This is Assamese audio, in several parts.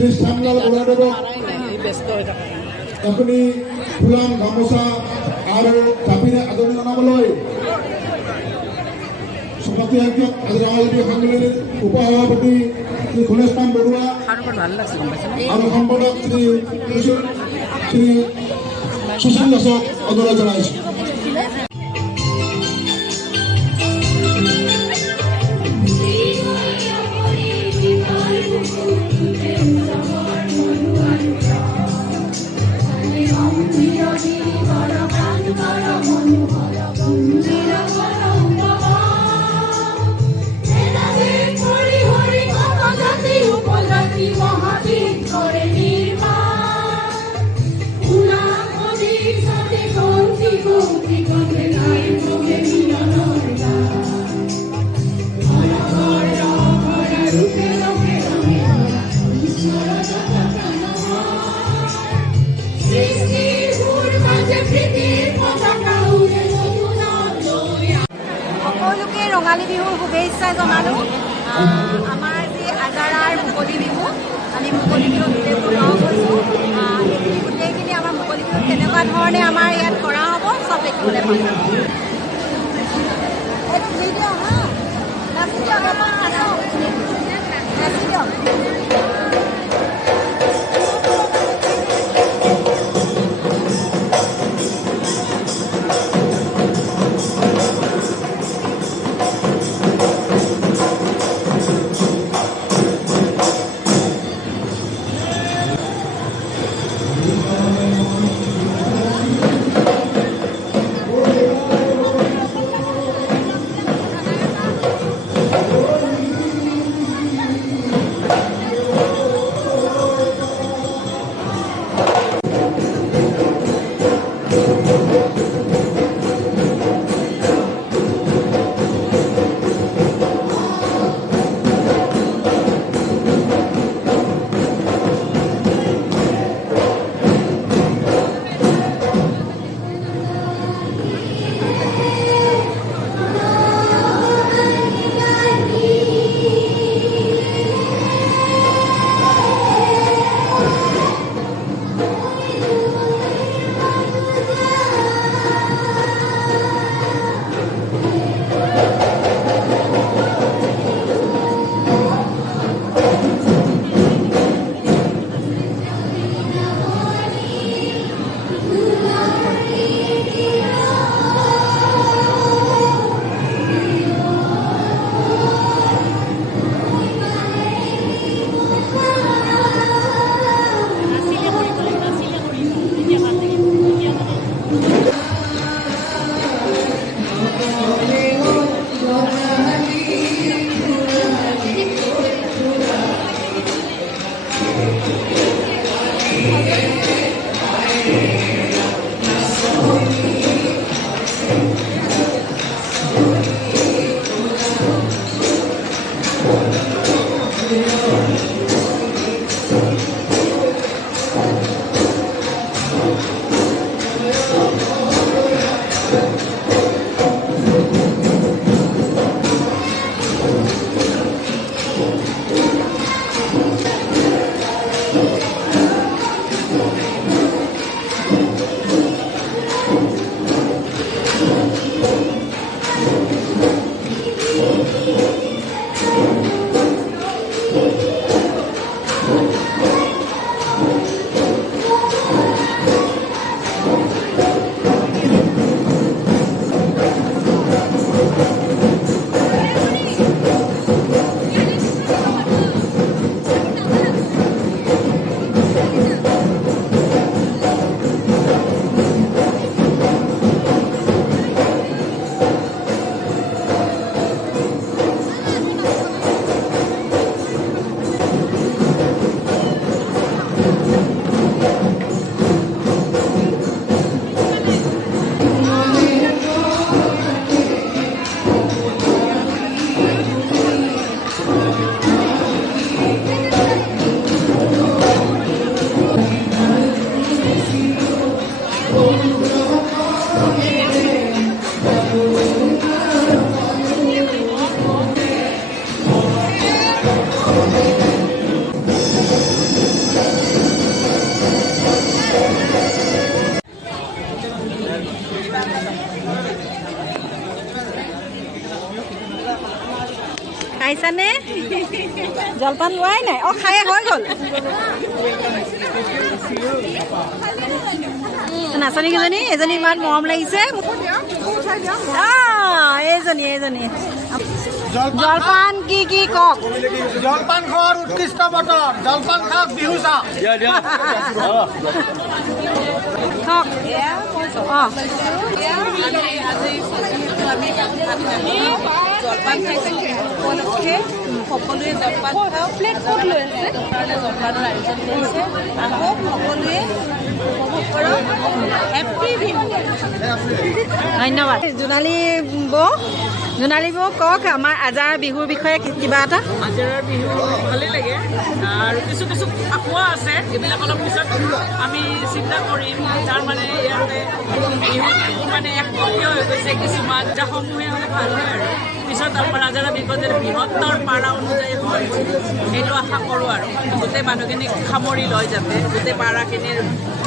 শ্ৰী শ্যামলাল বৰাদেৱক আপুনি ফুলাম গামোচা আৰু জাপিৰে আদৰণি জনাবলৈ সভাপতি অধ্যক্ষ আজি ৰামাজী সন্মিলনীৰ উপসভাপতি শ্ৰী ঘনেশৰাম বৰুৱা আৰু সম্পাদক শ্ৰী সুশীল দাসক অনুৰোধ জনাইছোঁ। সকলোকে ৰঙালী বিহুৰ শুভেচ্ছা জনালোঁ। আমাৰ যি আজাৰাৰ মুকলি বিহু, আমি মুকলি বিহুত গোটেইবোৰ লগ হৈছোঁ। গোটেইখিনি আমাৰ মুকলি বিহুত কেনেকুৱা ধৰণে আমাৰ ইয়াত কৰা হ'ব চব দেখিবলৈ পাম। নে জলপান লোৱাই নাই অ খাই হৈ গ'ল নাচনী কেইজনী এজনী ইমান মৰম লাগিছে এইজনী জলপান কি কওক জলপান খোৱাৰ উৎকৃষ্ট বতৰ জলপান খাওক বিহু চাওক কওক জলপান খাইছোঁ উপলক্ষে সকলোৱে জলপান প্লেট ক'ত লৈ আছে জলপানৰ আয়োজন কৰিছে আহক সকলোৱে উপভোগ কৰক হেপী বিহু ধন্যবাদ জোনালী বৌ কওক আমাৰ আজাৰ বিহুৰ বিষয়ে কিবা এটা আজাৰৰ বিহু ভালেই লাগে আৰু কিছু আখোৱা আছে এইবিলাক অলপ পিছত আমি চিন্তা কৰিম যাৰ মানে ইয়াতে বিহু মানে একপক্ষীয় হৈ গৈছে কিছুমান সমূহে হ'লে ভাল হয় আৰু পিছত আমাৰ আজাৰৰ বিহুত যে বৃহত্তৰ পাৰা অনুযায়ী হয় সেইটো আশা কৰোঁ আৰু গোটেই মানুহখিনিক সামৰি লয় যাতে গোটেই পাৰাখিনিৰ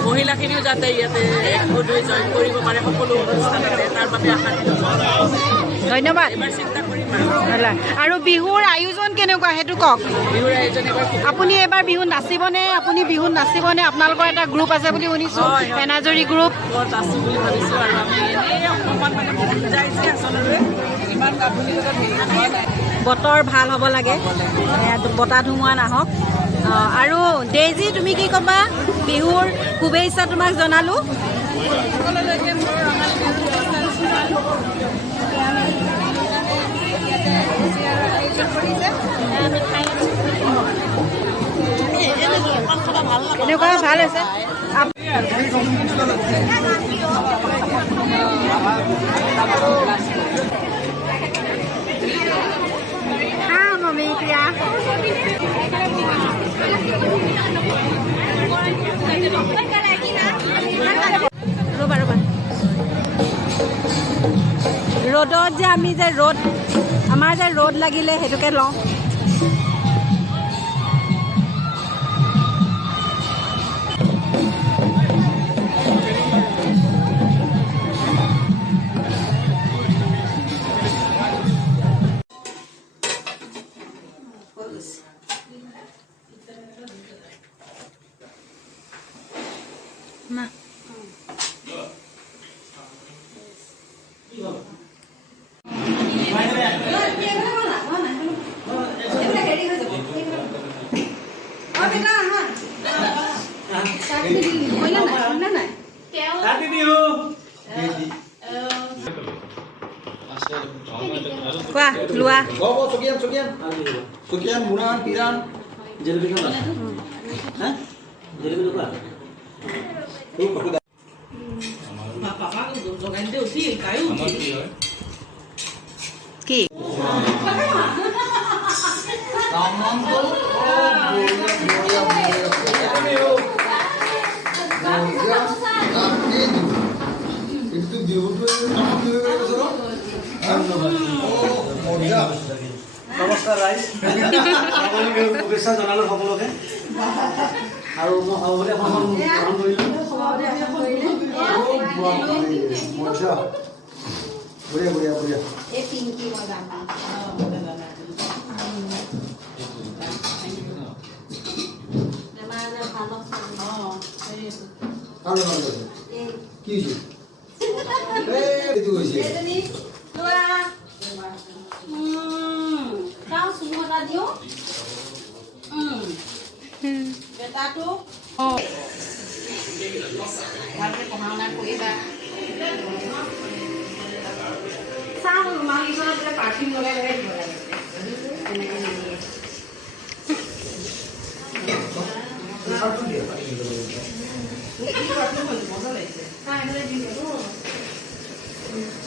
মহিলাখিনিও যাতে ইয়াতে একগোট হৈ জইন কৰিব পাৰে সকলো অনুষ্ঠানতে তাৰ বাবে আশা ধন্যবাদ এবাৰ চিন্তা কৰিম আৰু বিহুৰ আয়োজন কেনেকুৱা সেইটো কওক বিহুৰ আয়োজন এবাৰ আপুনি এইবাৰ বিহু নাচিবনে আপোনালোকৰ এটা গ্ৰুপ আছে বুলি শুনিছোঁ এনাজৰী গ্ৰুপ আছোঁ বুলি ভাবিছোঁ আৰু আমি এনেই অকণমান মানে বুজাইছে আচলতে ইমান গাভৰুৰ লগত বতৰ ভাল হ'ব লাগে বতাহ ধুমুহা নাহক আৰু ডেইজি তুমি কি ক'বা বিহুৰ শুভেচ্ছা তোমাক জনালোঁ সকলোলৈকে মোৰ ৰঙালী আয়োজন কৰিছে আমি খাই এনেকুৱা ভাল হৈছে মমি এতিয়া ৰ'বা ৰ'দত যে আমি যে আমাৰ যে ৰ'দ লাগিলে সেইটোকে লওঁ মা কোৱা লোৱা চকিয়ান মুৰাণ পিৰাণ কি নমস্কাৰ ৰাইজ বিহুৰ শুভেচ্ছা জনালোঁ সকলোকে আৰু মই সভাপতি এখন গ্ৰহণ কৰিলোঁ বঢ়িয়া কি হৈছে বেটাটো ভালকৈ পঢ়া শুনা কৰিবা চাওঁ মালিকজনক বোলে পাৰ্ফিউম লগাই দিব লাগে এনেকৈ নিদিয়ে মজা লাগিছে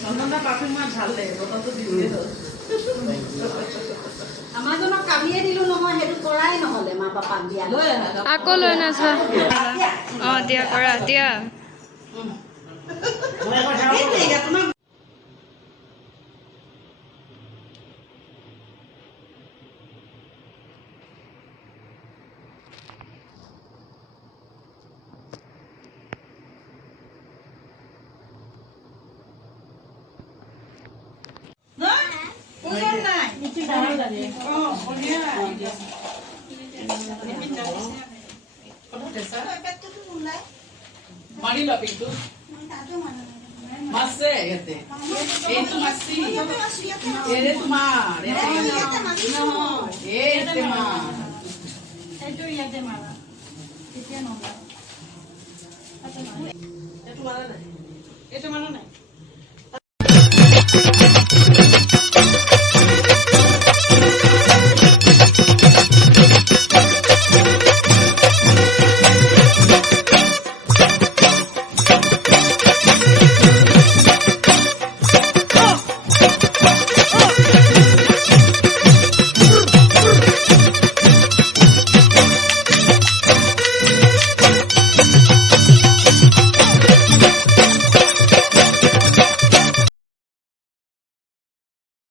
চন্দনা পাৰ্ফিউম ভাল লাগে বটলটো দিলে হ'ল আমাৰজনক কালিয়ে দিলোঁ নহয় সেইটো কৰাই নহ'লে মা পাপাক দিয়া লৈ আকৌ লৈ নাযোৱা অঁ দিয়া কৰা দিয়া ওজন নাই মাৰি ল পিকটো মাছে ইয়াতে এইটো মাছি এৰে তোমাৰ এইটো মাৰ এইটো ইয়াতে মাৰা এতিয়া নলা এইটো মাৰা নাই